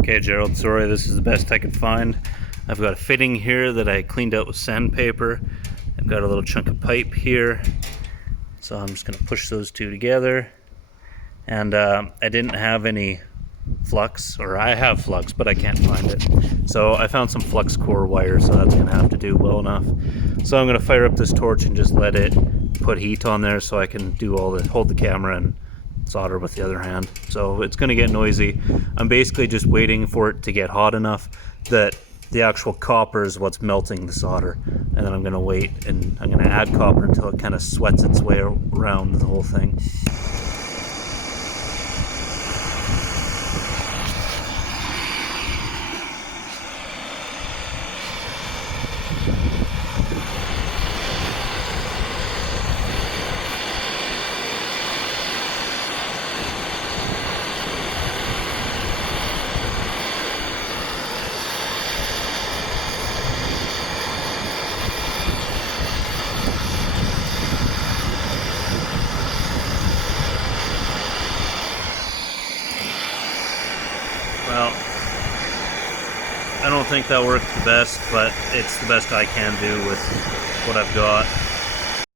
Okay, Gerald, sorry, this is the best I could find. I've got a fitting here that I cleaned out with sandpaper. I've got a little chunk of pipe here. So I'm just going to push those two together. And I didn't have any flux, or I have flux, but I can't find it. So I found some flux core wire, so that's going to have to do well enough. So I'm going to fire up this torch and just let it put heat on there so I can do hold the camera and solder with the other hand. So it's going to get noisy. I'm basically just waiting for it to get hot enough that the actual copper is what's melting the solder, and then I'm going to wait and I'm going to add copper until it kind of sweats its way around the whole thing. Well, I don't think that worked the best, but it's the best I can do with what I've got.